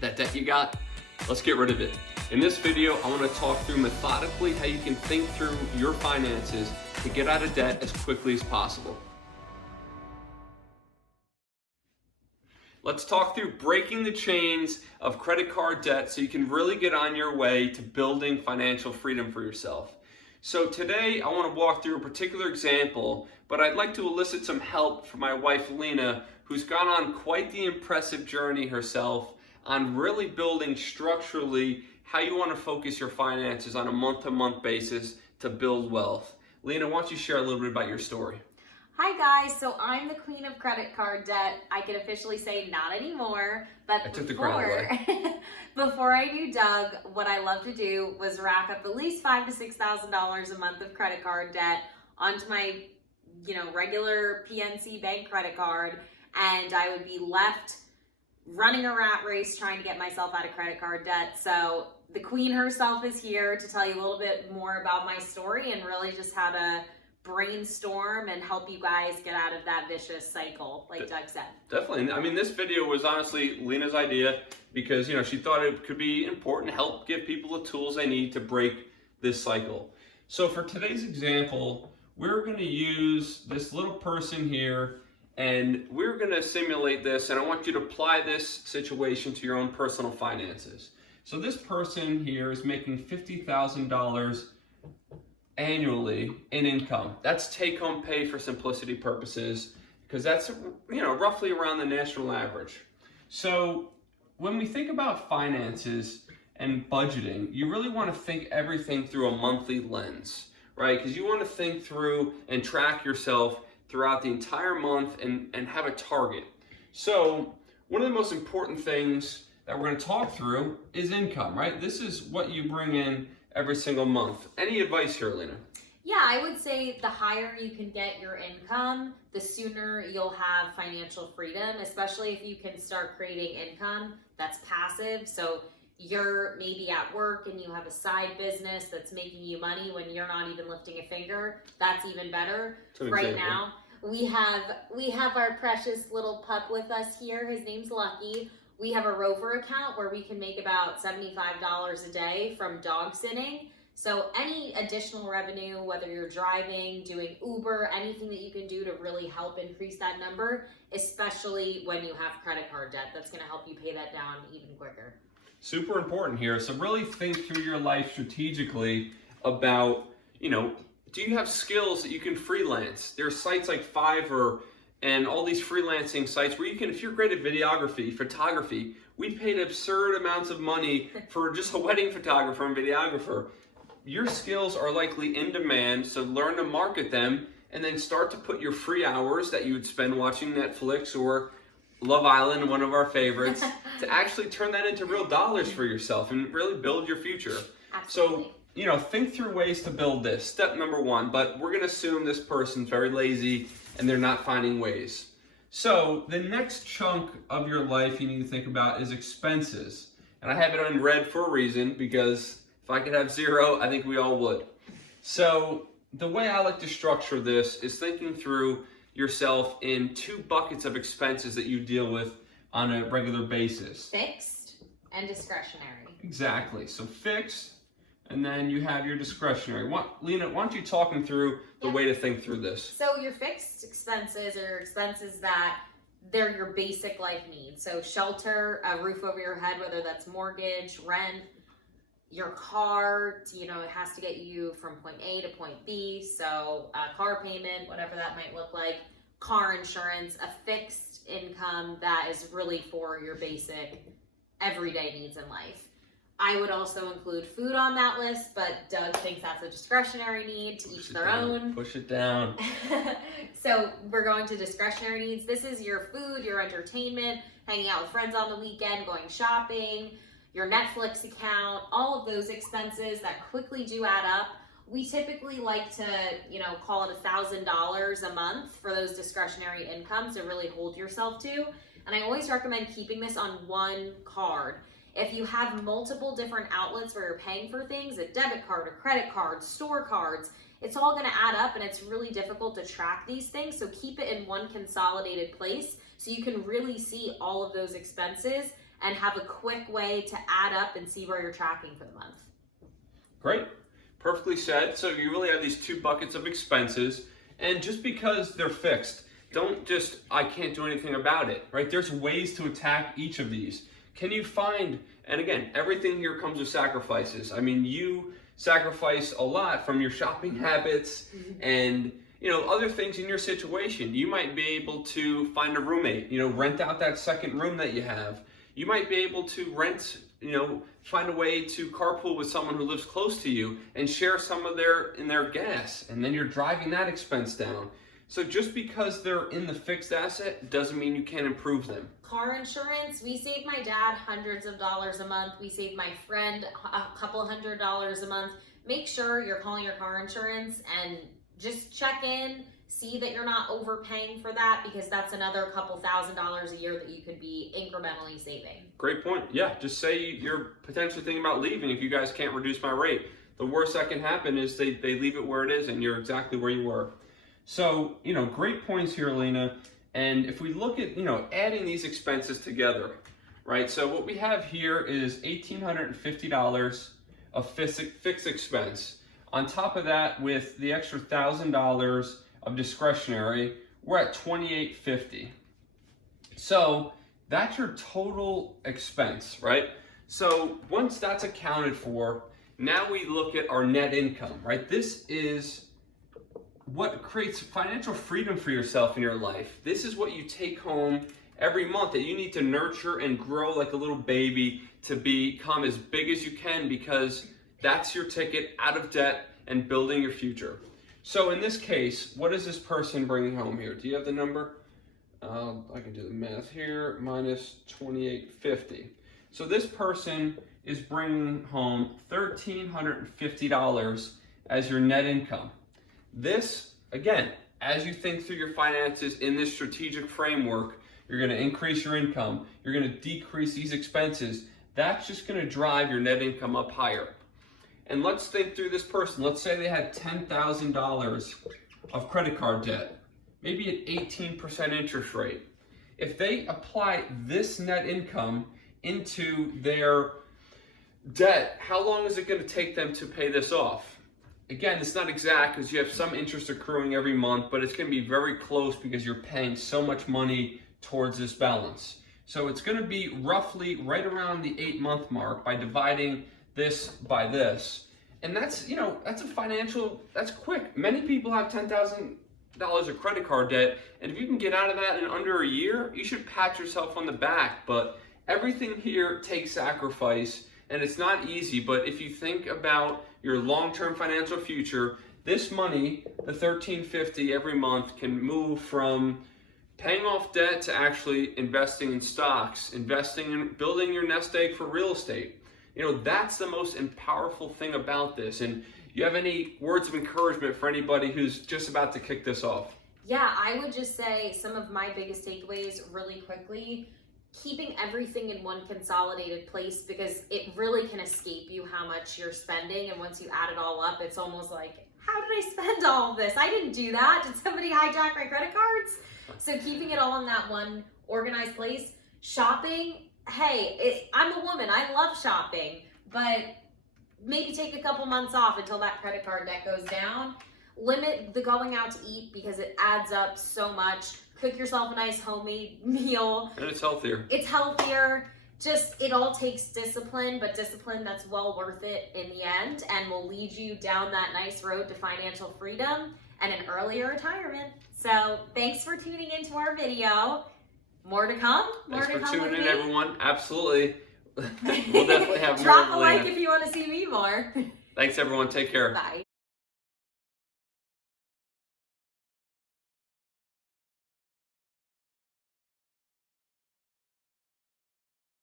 That debt you got, let's get rid of it. In this video, I want to talk through methodically how you can think through your finances to get out of debt as quickly as possible. Let's talk through breaking the chains of credit card debt so you can really get on your way to building financial freedom for yourself. So today I want to walk through a particular example, but I'd like to elicit some help from my wife Lena, who's gone on quite the impressive journey herself on really building structurally how you want to focus your finances on a month-to-month basis to build wealth. Lena, why don't you share a little bit about your story? Hi guys, so I'm the queen of credit card debt. I can officially say not anymore, but I took the crown away. before I knew Doug, what I loved to do was rack up at least $5,000 to $6,000 a month of credit card debt onto my, regular PNC Bank credit card, and I would be left running a rat race trying to get myself out of credit card debt. So the queen herself is here to tell you a little bit more about my story and really just how to brainstorm and help you guys get out of that vicious cycle, like Doug said. Definitely. I mean, this video was honestly Lena's idea because, she thought it could be important to help give people the tools they need to break this cycle. So for today's example, we're going to use this little person here and we're going to simulate this, and I want you to apply this situation to your own personal finances. So this person here is making $50,000 annually in income. That's take-home pay for simplicity purposes, because that's roughly around the national average. So when we think about finances and budgeting, you really want to think everything through a monthly lens, right? Because you want to think through and track yourself throughout the entire month and have a target. So one of the most important things that we're going to talk through is income, right? This is what you bring in every single month. Any advice here, Lena? Yeah, I would say the higher you can get your income, the sooner you'll have financial freedom, especially if you can start creating income that's passive. So you're maybe at work and you have a side business that's making you money when you're not even lifting a finger. That's even better. Right now, we have our precious little pup with us here. His name's Lucky. We have a Rover account where we can make about $75 a day from dog sitting. So any additional revenue, whether you're driving, doing Uber, anything that you can do to really help increase that number, especially when you have credit card debt, that's going to help you pay that down even quicker. Super important here. So really think through your life strategically about, do you have skills that you can freelance? There are sites like Fiverr and all these freelancing sites where you can, if you're great at videography, photography, we paid absurd amounts of money for just a wedding photographer and videographer. Your skills are likely in demand, so learn to market them and then start to put your free hours that you would spend watching Netflix or Love Island, one of our favorites, to actually turn that into real dollars for yourself and really build your future. Absolutely. So, think through ways to build this. Step number one, but we're going to assume this person's very lazy and they're not finding ways. So the next chunk of your life you need to think about is expenses. And I have it on red for a reason, because if I could have zero, I think we all would. So the way I like to structure this is thinking through yourself in two buckets of expenses that you deal with on a regular basis. Fixed and discretionary. Exactly. So fixed, and then you have your discretionary. Lena, why don't you talk them through the way to think through this? So your fixed expenses are expenses that they're your basic life needs. So shelter, a roof over your head, whether that's mortgage, rent, your car, it has to get you from point A to point B. So a car payment, whatever that might look like, car insurance, a fixed income that is really for your basic everyday needs in life. I would also include food on that list, but Doug thinks that's a discretionary need, to each their own. Push it down. So we're going to discretionary needs. This is your food, your entertainment, hanging out with friends on the weekend, going shopping, your Netflix account, all of those expenses that quickly do add up. We typically like to, call it $1,000 a month for those discretionary incomes to really hold yourself to. And I always recommend keeping this on one card. If you have multiple different outlets where you're paying for things, a debit card, a credit card, store cards, it's all going to add up and it's really difficult to track these things. So keep it in one consolidated place so you can really see all of those expenses and have a quick way to add up and see where you're tracking for the month. Great. Perfectly said. So you really have these two buckets of expenses, and just because they're fixed, don't just, I can't do anything about it, right? There's ways to attack each of these. Can you find, and again, everything here comes with sacrifices. I mean, you sacrifice a lot from your shopping habits and, you know, other things in your situation. You might be able to find a roommate, you know, rent out that second room that you have. You might be able to rent, you know, find a way to carpool with someone who lives close to you and share some of their gas, and then you're driving that expense down. So just because they're in the fixed asset doesn't mean you can't improve them. Car insurance, we save my dad hundreds of dollars a month. We save my friend a couple $100s a month. Make sure you're calling your car insurance and just check in, see that you're not overpaying for that, because that's another couple $1,000s a year that you could be incrementally saving. Great point. Yeah, just say you're potentially thinking about leaving if you guys can't reduce my rate. The worst that can happen is they leave it where it is and you're exactly where you were. So, you know, great points here, Lena. And if we look at, you know, adding these expenses together, right? So what we have here is $1,850 of fixed expense. On top of that, with the extra $1,000 of discretionary, we're at $2,850. So that's your total expense, right? So once that's accounted for, now we look at our net income, right? This is what creates financial freedom for yourself in your life. This is what you take home every month that you need to nurture and grow like a little baby to become as big as you can, because that's your ticket out of debt and building your future. So in this case, what is this person bringing home here? Do you have the number? I can do the math here, minus $2,850. So this person is bringing home $1,350 as your net income. This, again, as you think through your finances in this strategic framework, you're going to increase your income, you're going to decrease these expenses. That's just going to drive your net income up higher. And let's think through this person. Let's say they had $10,000 of credit card debt, maybe an 18% interest rate. If they apply this net income into their debt, how long is it going to take them to pay this off? Again, it's not exact because you have some interest accruing every month, but it's going to be very close because you're paying so much money towards this balance. So it's going to be roughly right around the 8-month mark by dividing this by this. And that's, you know, that's that's quick. Many people have $10,000 of credit card debt, and if you can get out of that in under a year, you should pat yourself on the back. But everything here takes sacrifice, and it's not easy. But if you think about your long-term financial future, this money, the $1,350 every month, can move from paying off debt to actually investing in stocks, investing in building your nest egg for real estate. You know, that's the most powerful thing about this. And you have any words of encouragement for anybody who's just about to kick this off? Yeah, I would just say some of my biggest takeaways really quickly. Keeping everything in one consolidated place, because it really can escape you how much you're spending. And once you add it all up, it's almost like, how did I spend all of this? I didn't do that. Did somebody hijack my credit cards? So keeping it all in that one organized place. Shopping, hey, I'm a woman, I love shopping, but maybe take a couple months off until that credit card debt goes down. Limit the going out to eat because it adds up so much. Cook yourself a nice homemade meal. And it's healthier. It's healthier. Just, it all takes discipline, but discipline that's well worth it in the end and will lead you down that nice road to financial freedom and an earlier retirement. So thanks for tuning into our video. More to come. Thanks for tuning in, everyone. Absolutely. We'll definitely have more. Drop a like if you want to see me more. Thanks, everyone. Take care. Bye.